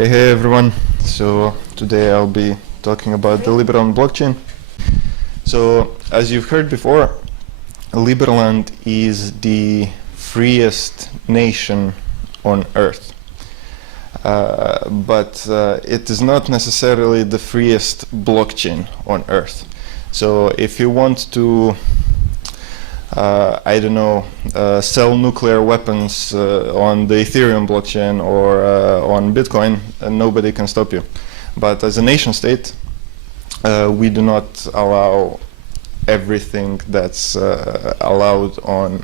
Hey everyone. So today I'll be talking about the Liberland blockchain. So as you've heard before, Liberland is the freest nation on earth. But it is not necessarily the freest blockchain on earth. So if you want to sell nuclear weapons on the Ethereum blockchain or on Bitcoin, nobody can stop you. But as a nation state, we do not allow everything that's allowed on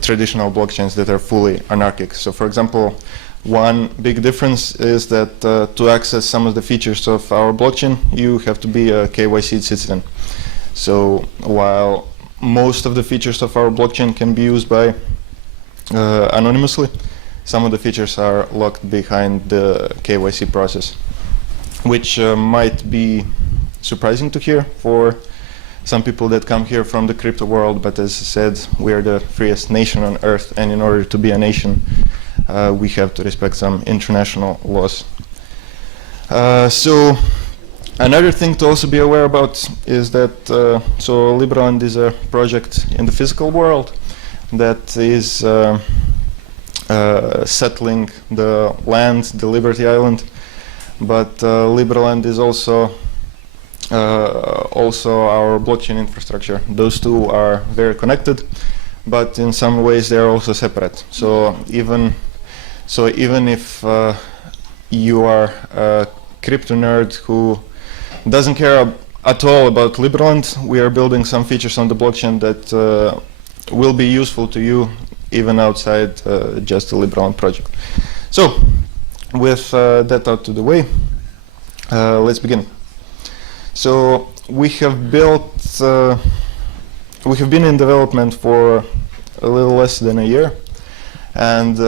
traditional blockchains that are fully anarchic. So for example, one big difference is that to access some of the features of our blockchain, you have to be a KYC citizen. So while most of the features of our blockchain can be used by anonymously, some of the features are locked behind the KYC process, which might be surprising to hear for some people that come here from the crypto world, but as I said, we are the freest nation on earth, and in order to be a nation, we have to respect some international laws. So another thing to also be aware about is that so Liberland is a project in the physical world that is settling the land, the Liberty Island, but Liberland is also our blockchain infrastructure. Those two are very connected, but in some ways they are also separate. So even if you are a crypto nerd who doesn't care at all about Liberland, we are building some features on the blockchain that will be useful to you even outside just the Liberland project. So with that out of the way, let's begin. So we have been in development for a little less than a year, and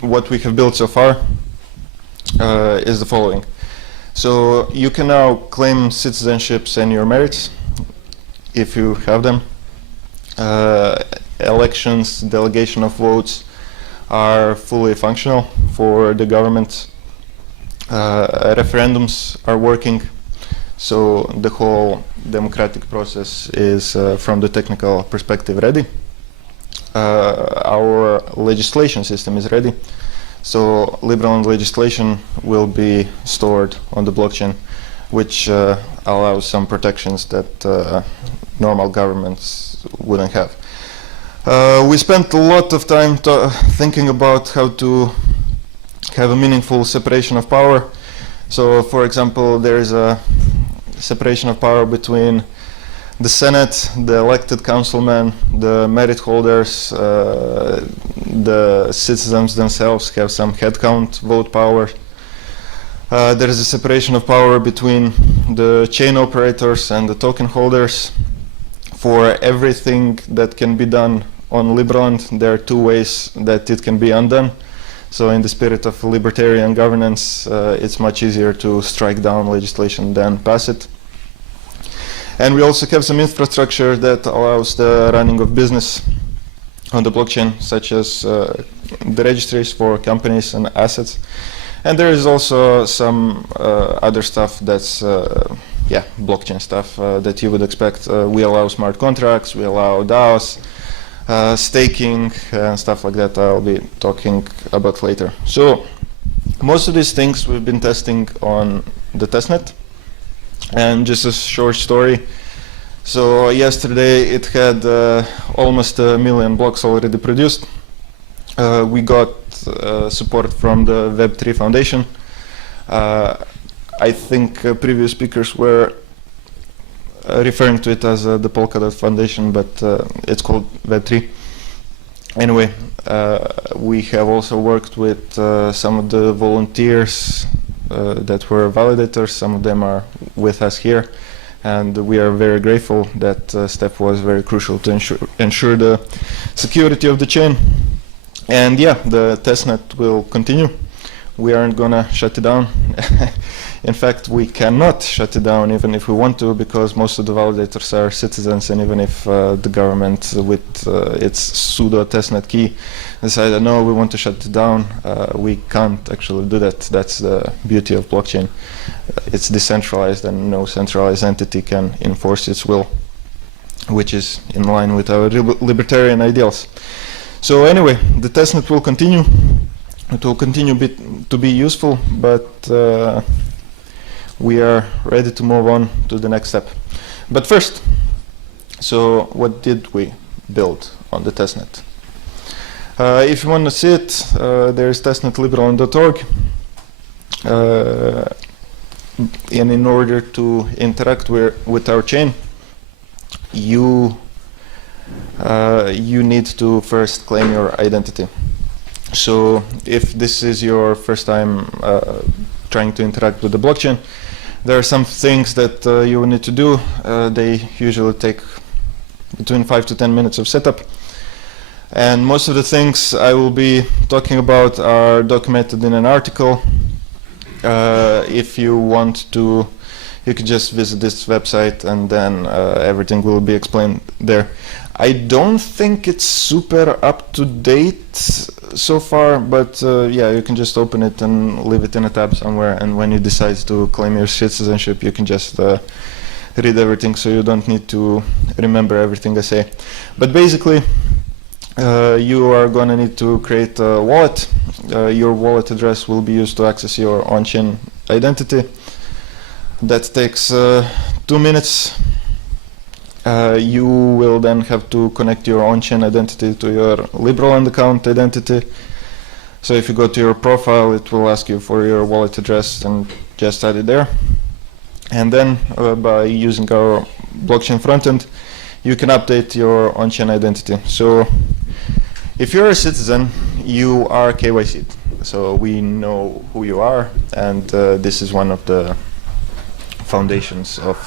what we have built so far is the following. So you can now claim citizenships and your merits if you have them. Elections, delegation of votes are fully functional for the government. Referendums are working. So the whole democratic process is, from the technical perspective, ready. Our legislation system is ready. So Liberland legislation will be stored on the blockchain, which allows some protections that normal governments wouldn't have. We spent a lot of time thinking about how to have a meaningful separation of power. So for example, there is a separation of power between the Senate, the elected councilmen, the merit holders, the citizens themselves have some headcount vote power. There is a separation of power between the chain operators and the token holders. For everything that can be done on Liberland, there are two ways that it can be undone. So in the spirit of libertarian governance, it's much easier to strike down legislation than pass it. And we also have some infrastructure that allows the running of business on the blockchain, such as the registries for companies and assets. And there is also some other stuff that's blockchain stuff that you would expect. We allow smart contracts, we allow DAOs, staking, and stuff like that I'll be talking about later. So most of these things we've been testing on the testnet. And just a short story. So yesterday it had almost 1 million blocks already produced. We got support from the Web3 Foundation. I think previous speakers were referring to it as the Polkadot Foundation, but it's called Web3. Anyway, we have also worked with some of the volunteers that were validators. Some of them are with us here, and we are very grateful. That step was very crucial to ensure the security of the chain. And yeah, the testnet will continue. we aren't gonna shut it down. In fact, we cannot shut it down even if we want to, because most of the validators are citizens, and even if the government with its pseudo testnet key decided, no, we want to shut it down, we can't actually do that. That's the beauty of blockchain. It's decentralized and no centralized entity can enforce its will, which is in line with our libertarian ideals. So anyway, the testnet will continue. It will continue to be useful, but we are ready to move on to the next step. But first, so what did we build on the testnet? If you want to see it, there is testnet.liberland.org. And in order to interact with our chain, you need to first claim your identity. So if this is your first time trying to interact with the blockchain, there are some things that you will need to do. They usually take between 5 to 10 minutes of setup. And most of the things I will be talking about are documented in an article. If you want to, you can just visit this website and then everything will be explained there. I don't think it's super up to date so far, but yeah, you can just open it and leave it in a tab somewhere, and when you decide to claim your citizenship, you can just read everything, so you don't need to remember everything I say. But basically, you are going to need to create a wallet. Your wallet address will be used to access your on-chain identity. That takes 2 minutes. You will then have to connect your on-chain identity to your Liberland account identity. So if you go to your profile, it will ask you for your wallet address and just add it there. And then by using our blockchain frontend, you can update your on-chain identity. So if you're a citizen, you are KYC'd. So we know who you are, and this is one of the foundations of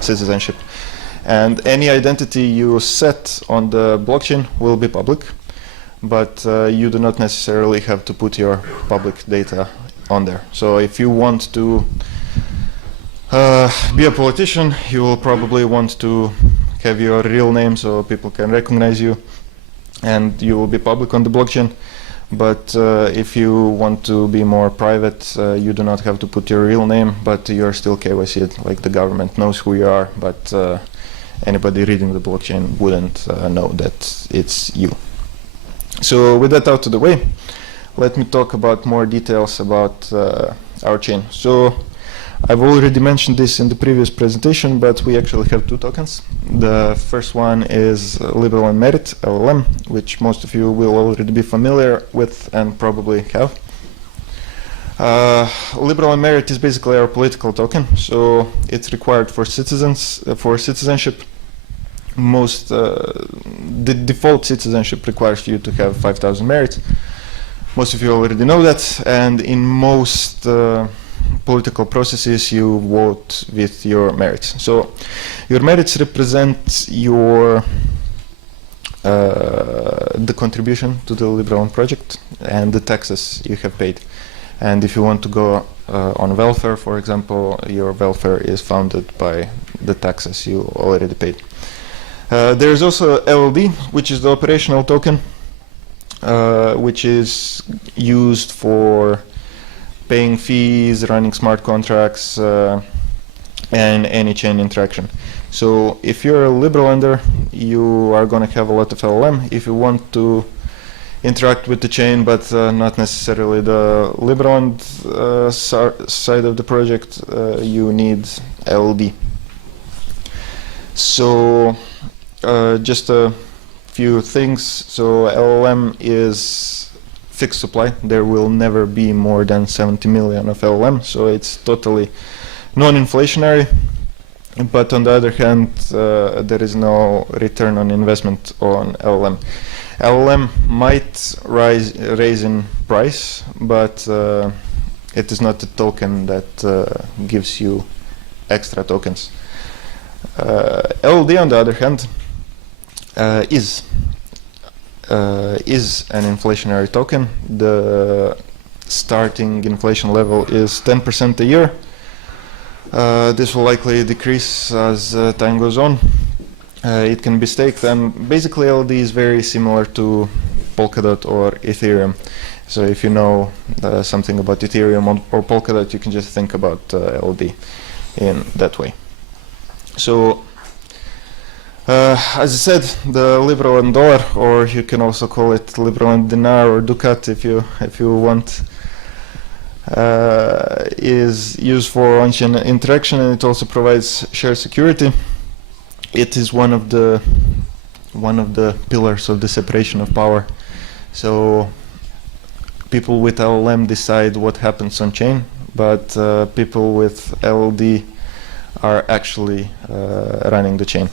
citizenship. And any identity you set on the blockchain will be public, but you do not necessarily have to put your public data on there. So if you want to be a politician, you will probably want to have your real name so people can recognize you, and you will be public on the blockchain. But if you want to be more private, you do not have to put your real name, but you're still KYC'd, like the government knows who you are, but anybody reading the blockchain wouldn't know that it's you. So with that out of the way, let me talk about more details about our chain. So I've already mentioned this in the previous presentation, but we actually have 2 tokens. The first one is Liberland Merit, LLM, which most of you will already be familiar with and probably have. Liberland Merit is basically our political token, so it's required for citizens, for citizenship. The default citizenship requires you to have 5,000 merits. Most of you already know that, and in most political processes you vote with your merits. So your merits represent your the contribution to the Liberland project and the taxes you have paid. And if you want to go on welfare, for example, your welfare is funded by the taxes you already paid. There is also LLD, which is the operational token, which is used for paying fees, running smart contracts, and any chain interaction. So if you're a Liberlander, you are going to have a lot of LLM. If you want to interact with the chain, but not necessarily the Liberland side of the project, you need LLD. So just a few things. So LLM is fixed supply. There will never be more than 70 million of LLM, so it's totally non-inflationary. But on the other hand, there is no return on investment on LLM. LLM might raise in price, but it is not a token that gives you extra tokens. LLD, on the other hand, is an inflationary token. starting inflation level is 10% a year. This will likely decrease as time goes on. It can be staked, and basically LD is very similar to Polkadot or Ethereum. So if you know something about Ethereum or Polkadot, you can just think about LD in that way. So as I said, the Liberland dollar, or you can also call it Liberland dinar or ducat if you want, is used for on-chain interaction, and it also provides shared security. It is one of the pillars of the separation of power. So people with LLM decide what happens on chain, but people with LLD are actually running the chain.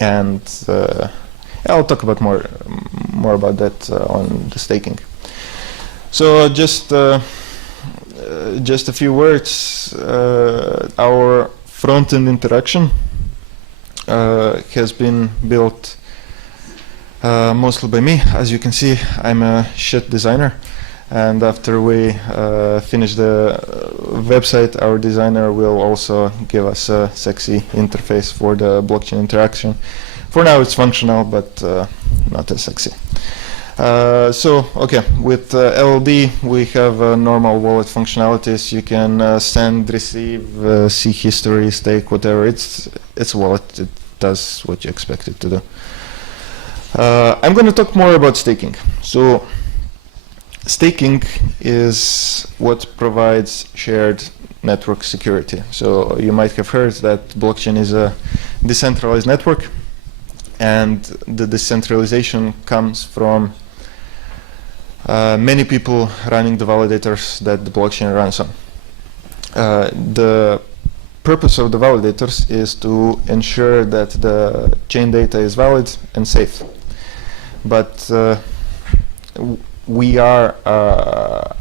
And I'll talk about more about that on the staking. So just a few words. Our front-end interaction has been built mostly by me. As you can see, I'm a shit designer, and after we finish the website, our designer will also give us a sexy interface for the blockchain interaction. For now it's functional, but not as sexy. So okay, with LLD we have normal wallet functionalities. You can send, receive, see history, stake, whatever. It's a wallet. It does what you expect it to do. I'm going to talk more about staking. So staking is what provides shared network security. So you might have heard that blockchain is a decentralized network, and the decentralization comes from many people running the validators that the blockchain runs on. The purpose of the validators is to ensure that the chain data is valid and safe. But we are a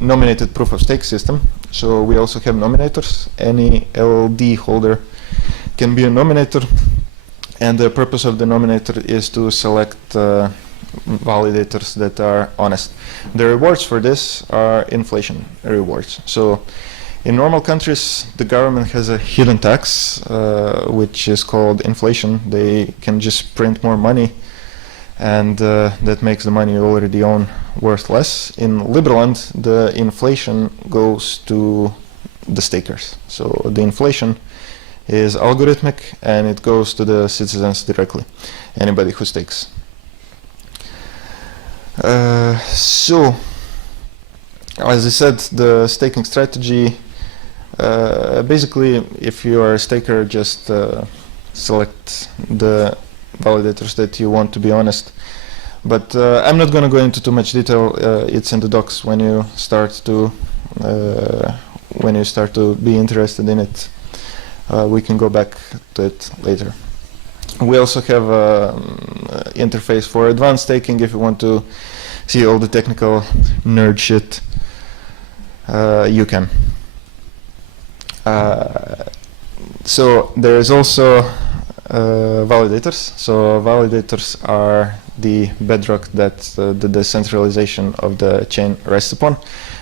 nominated proof of stake system, so we also have nominators. Any LLD holder can be a nominator, and the purpose of the nominator is to select validators that are honest. The rewards for this are inflation rewards. So in normal countries, the government has a hidden tax, which is called inflation. They can just print more money, and that makes the money you already own worth less. In Liberland, the inflation goes to the stakers. So the inflation is algorithmic, and it goes to the citizens directly, anybody who stakes. So, as I said, the staking strategy, basically, if you are a staker, just select the validators that you want to be honest. But I'm not going to go into too much detail. It's in the docs when you start to be interested in it. We can go back to it later. We also have an interface for advanced staking if you want to see all the technical nerd shit. You can. So there is also validators. So validators are the bedrock that the decentralization of the chain rests upon.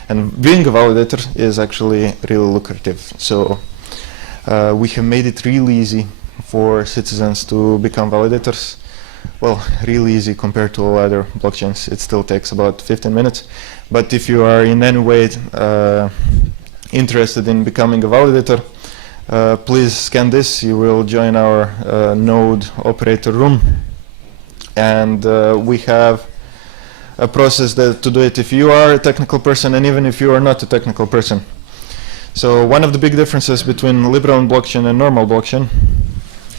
And being a validator is actually really lucrative. So we have made it really easy for citizens to become validators. Well, really easy compared to all other blockchains. It still takes about 15 minutes. But if you are in any way interested in becoming a validator, please scan this. You will join our node operator room. And we have a process to do it if you are a technical person, and even if you are not a technical person. So one of the big differences between Liberland blockchain and normal blockchain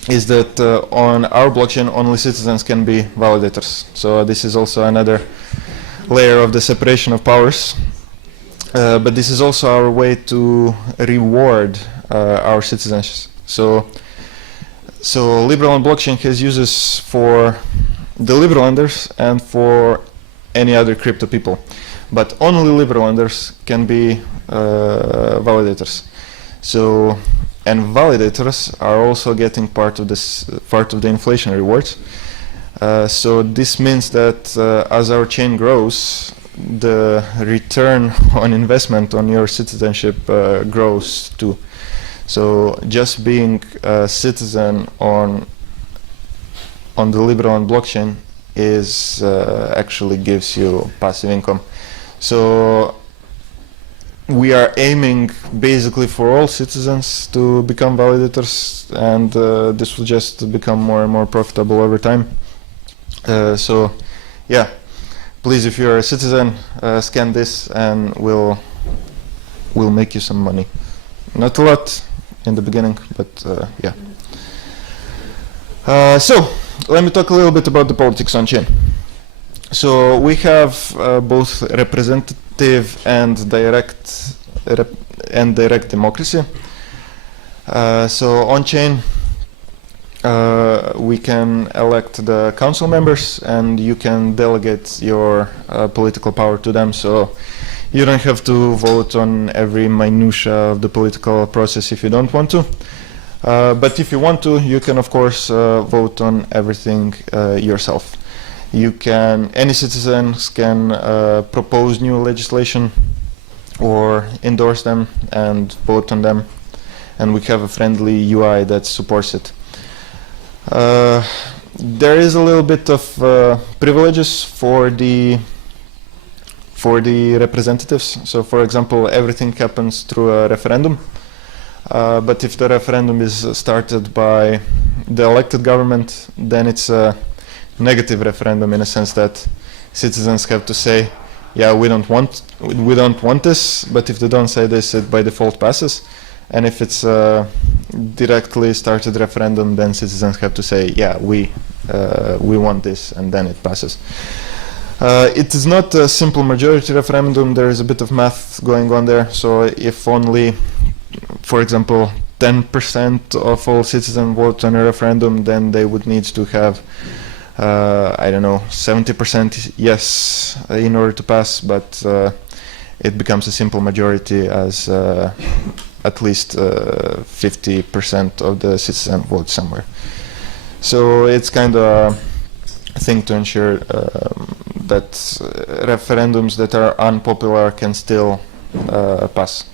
is that on our blockchain only citizens can be validators. So this is also another layer of the separation of powers. But this is also our way to reward our citizens. So Liberland blockchain has uses for the Liberlanders and for any other crypto people. But only Liberlanders can be validators. So, and validators are also getting part of the inflation rewards. So this means that as our chain grows, the return on investment on your citizenship grows too. So just being a citizen on the Liberland blockchain is actually gives you passive income. So we are aiming basically for all citizens to become validators, and this will just become more and more profitable over time. So yeah, please, if you're a citizen, scan this and we'll make you some money. Not a lot in the beginning, but yeah. So let me talk a little bit about the politics on chain. So we have both representative and direct democracy. So on chain, we can elect the council members, and you can delegate your political power to them. So you don't have to vote on every minutia of the political process if you don't want to. But if you want to, you can of course vote on everything yourself. Any citizens can propose new legislation or endorse them and vote on them, and we have a friendly UI that supports it. There is a little bit of privileges for the representatives. So for example, everything happens through a referendum. But if the referendum is started by the elected government, then it's a negative referendum in a sense that citizens have to say, yeah, we don't want this. But if they don't say this, it by default passes. And if it's a directly started referendum, then citizens have to say, yeah, we want this, and then it passes. It is not a simple majority referendum. There is a bit of math going on there. So if only, for example, 10% of all citizens vote on a referendum, then they would need to have, I don't know, 70% yes in order to pass, but it becomes a simple majority as at least 50% of the citizen vote somewhere. So it's kind of a thing to ensure that referendums that are unpopular can still pass.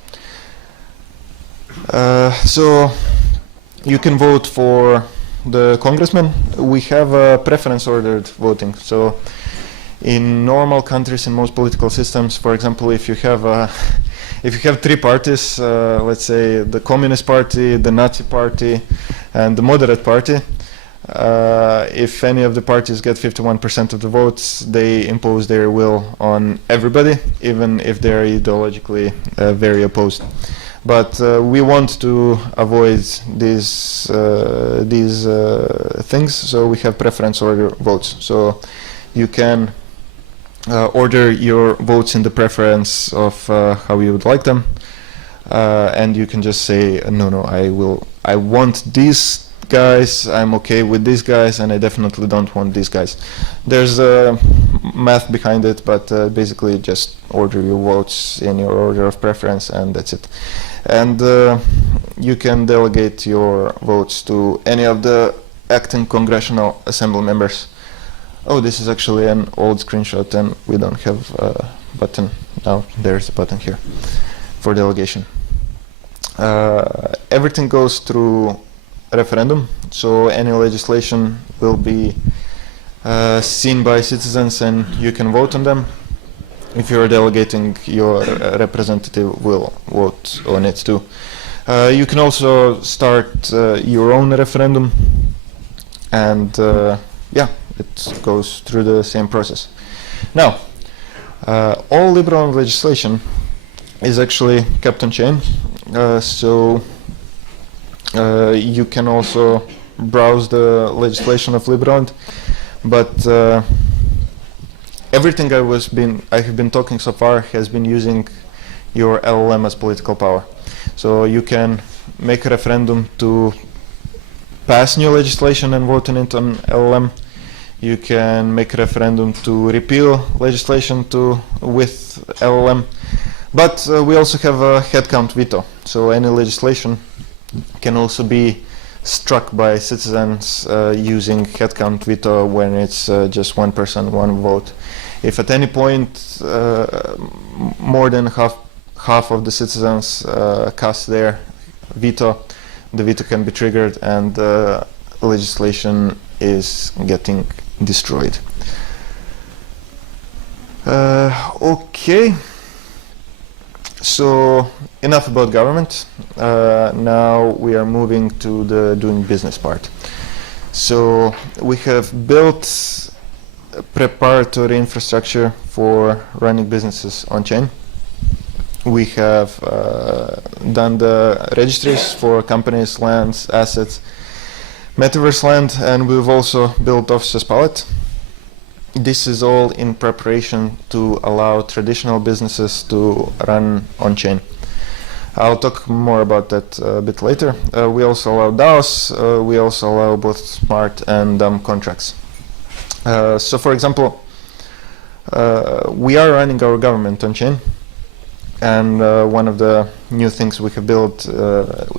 So you can vote for the congressman. We have a preference ordered voting. So in normal countries, in most political systems, for example, if you have three parties, let's say the Communist Party, the Nazi Party, and the Moderate Party, if any of the parties get 51% of the votes, they impose their will on everybody, even if they're ideologically very opposed. But we want to avoid these things, so we have preference order votes. So you can order your votes in the preference of how you would like them, and you can just say, no, I want these guys, I'm okay with these guys, and I definitely don't want these guys. There's math behind it, but basically just order your votes in your order of preference, and that's it. And you can delegate your votes to any of the acting Congressional Assembly members. Oh, this is actually an old screenshot, and we don't have a button. Now there's a button here for delegation. Everything goes through a referendum, so any legislation will be seen by citizens, and you can vote on them. If you're delegating, your representative will vote on it too. You can also start your own referendum, and yeah, it goes through the same process. Now, all Liberland legislation is actually kept on chain, so you can also browse the legislation of Liberland, but everything I have been talking so far has been using your LLM as political power. So you can make a referendum to pass new legislation and vote on it on LLM. You can make a referendum to repeal legislation with LLM. But we also have a headcount veto. So any legislation can also be struck by citizens using headcount veto when it's just one person, one vote. If at any point more than half of the citizens cast their veto, the veto can be triggered and legislation is getting destroyed. Okay, so enough about government. Now we are moving to the doing business part. So we have built preparatory infrastructure for running businesses on chain. We have done the registries for companies, lands, assets, metaverse land, and we've also built offices palette. This is all in preparation to allow traditional businesses to run on chain. I'll talk more about that a bit later. We also allow DAOs, we also allow both smart and dumb contracts. So for example, we are running our government on chain, and one of the new things we have built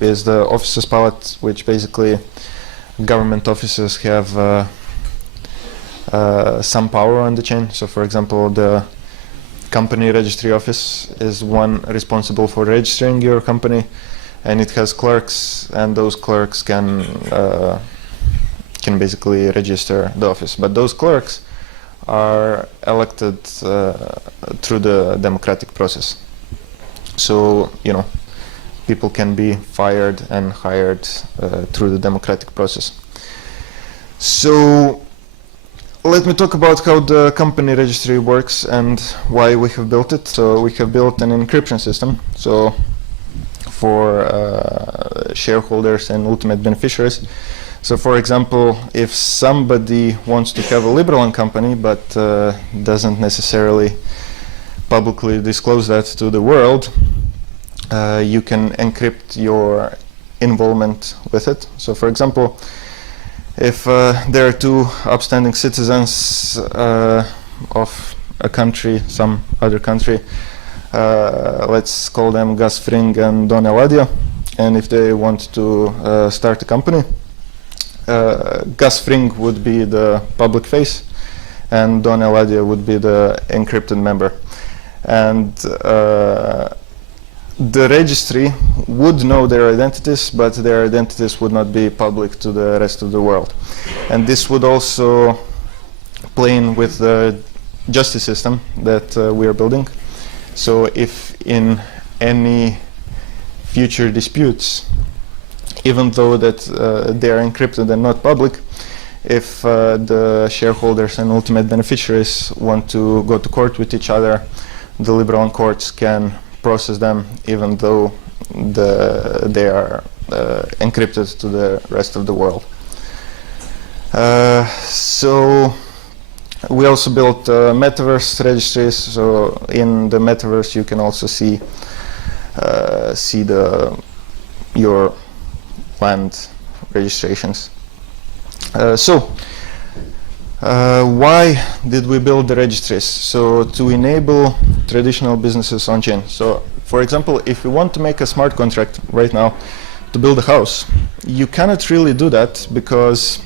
is the offices palette, which basically government offices have some power on the chain. So for example, the company registry office is one responsible for registering your company, and it has clerks, and those clerks can basically register the office. But those clerks are elected through the democratic process. So, you know, people can be fired and hired through the democratic process. So let me talk about how the company registry works and why we have built it. So we have built an encryption system. So for shareholders and ultimate beneficiaries. So for example, if somebody wants to have a Liberland company but doesn't necessarily publicly disclose that to the world, you can encrypt your involvement with it. So for example, if there are two upstanding citizens of a country, some other country, let's call them Gus Fring and Don Eladio, and if they want to start a company, Gus Fring would be the public face and Don Eladio would be the encrypted member. And the registry would know their identities, but their identities would not be public to the rest of the world. And this would also play in with the justice system that we are building. So if in any future disputes, even though that they are encrypted and not public, if the shareholders and ultimate beneficiaries want to go to court with each other, the Liberland courts can process them even though they are encrypted to the rest of the world. So we also built metaverse registries. So in the metaverse you can also see your land registrations. Why did we build the registries? So to enable traditional businesses on chain. So for example, if you want to make a smart contract right now to build a house, you cannot really do that, because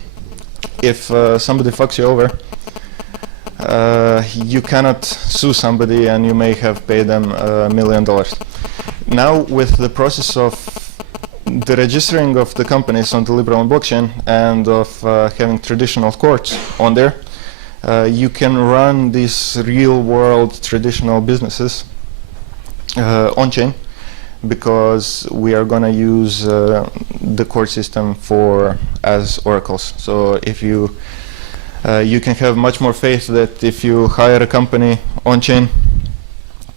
if somebody fucks you over, you cannot sue somebody and you may have paid them $1 million. Now with the process of the registering of the companies on the Liberland blockchain and of having traditional courts on there, you can run these real-world traditional businesses on-chain, because we are going to use the court system as oracles. So if you can have much more faith that if you hire a company on-chain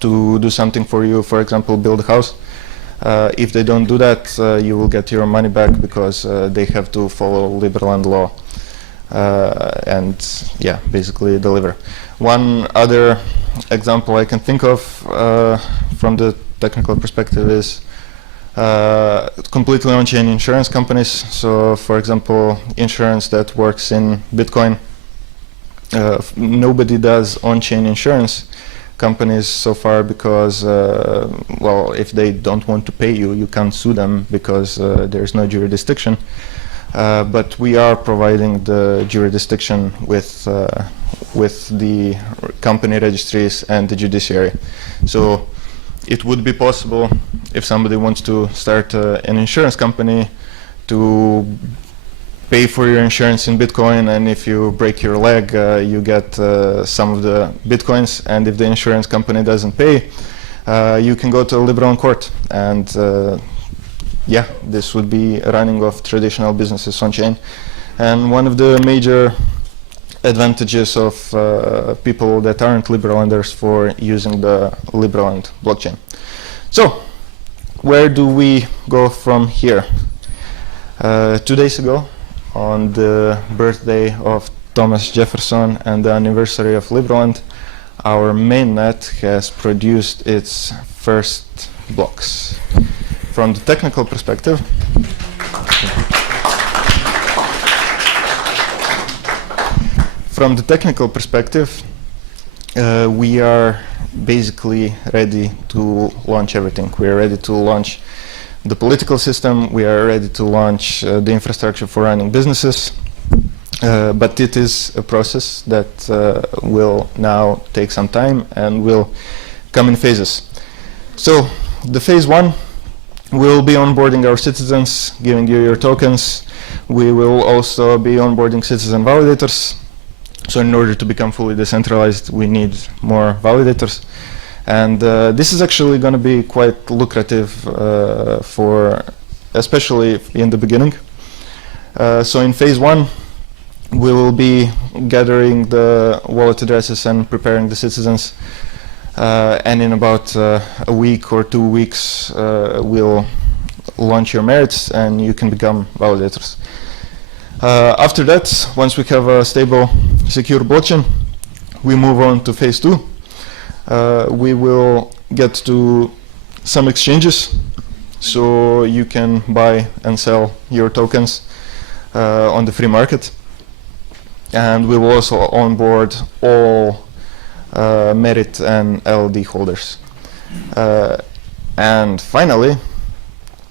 to do something for you, for example, build a house, if they don't do that, you will get your money back, because they have to follow Liberland law and yeah, basically deliver. One other example I can think of from the technical perspective is completely on-chain insurance companies. So for example, insurance that works in Bitcoin, nobody does on-chain insurance companies so far, because well, if they don't want to pay you, you can't sue them, because there's no jurisdiction. But we are providing the jurisdiction with the company registries, and the judiciary. So it would be possible, if somebody wants to start an insurance company, to pay for your insurance in Bitcoin, and if you break your leg, you get some of the Bitcoins, and if the insurance company doesn't pay, you can go to a Liberland court, and yeah, this would be running of traditional businesses on chain. And one of the major advantages of people that aren't Liberlanders for using the Liberland blockchain. So, where do we go from here? 2 days ago, on the birthday of Thomas Jefferson and the anniversary of Liberland, our mainnet has produced its first blocks. From the technical perspective, we are basically ready to launch everything. We are ready to launch the political system, we are ready to launch the infrastructure for running businesses, but it is a process that will now take some time and will come in phases. So the phase 1 will be onboarding our citizens, giving you your tokens. We will also be onboarding citizen validators. So in order to become fully decentralized, we need more validators. And this is actually going to be quite lucrative especially in the beginning. So in phase 1, we will be gathering the wallet addresses and preparing the citizens. And in about a week or 2 weeks, we'll launch your merits and you can become validators. After that, once we have a stable, secure blockchain, we move on to phase 2. We will get to some exchanges, so you can buy and sell your tokens on the free market. And we will also onboard all merit and LD holders. And finally,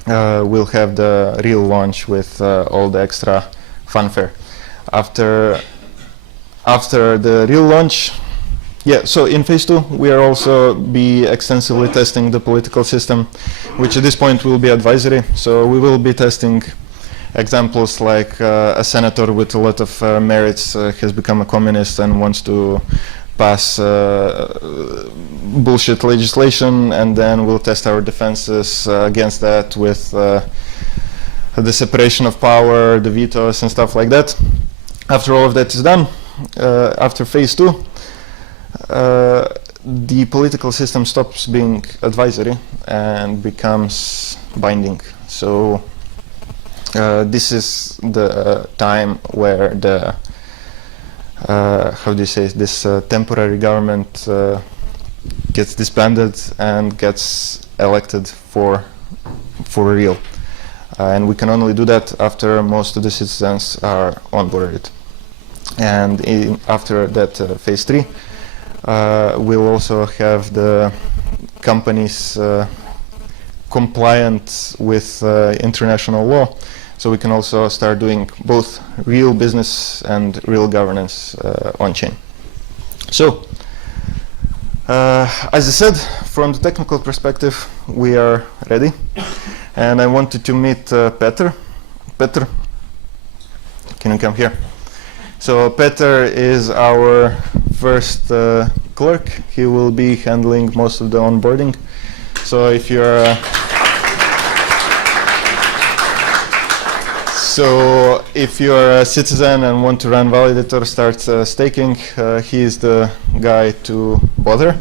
we'll have the real launch with all the extra fanfare. After the real launch, yeah, so in phase 2, we are also be extensively testing the political system, which at this point will be advisory. So we will be testing examples like a senator with a lot of merits has become a communist and wants to pass bullshit legislation, and then we'll test our defenses against that with the separation of power, the vetoes and stuff like that. After all of that is done, after phase 2, the political system stops being advisory and becomes binding. So this is the time where the how do you say this temporary government gets disbanded and gets elected for real. And we can only do that after most of the citizens are onboarded. And after that phase 3, we'll also have the companies compliant with international law, so we can also start doing both real business and real governance on-chain. So, as I said, from the technical perspective, we are ready. And I wanted to meet Peter. Peter, can you come here? So Peter is our first clerk. He will be handling most of the onboarding. So if you're a citizen and want to run validator, start staking, he is the guy to bother.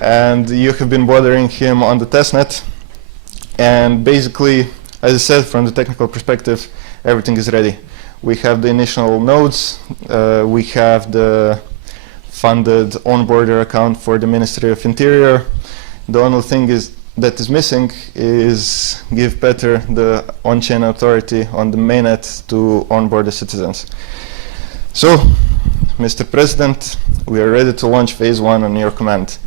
And you have been bothering him on the testnet. And basically, as I said, from the technical perspective, everything is ready. We have the initial nodes, we have the funded onboarder account for the Ministry of Interior. The only thing that is missing is give Peter the on-chain authority on the mainnet to onboard the citizens. So, Mr. President, we are ready to launch phase 1 on your command.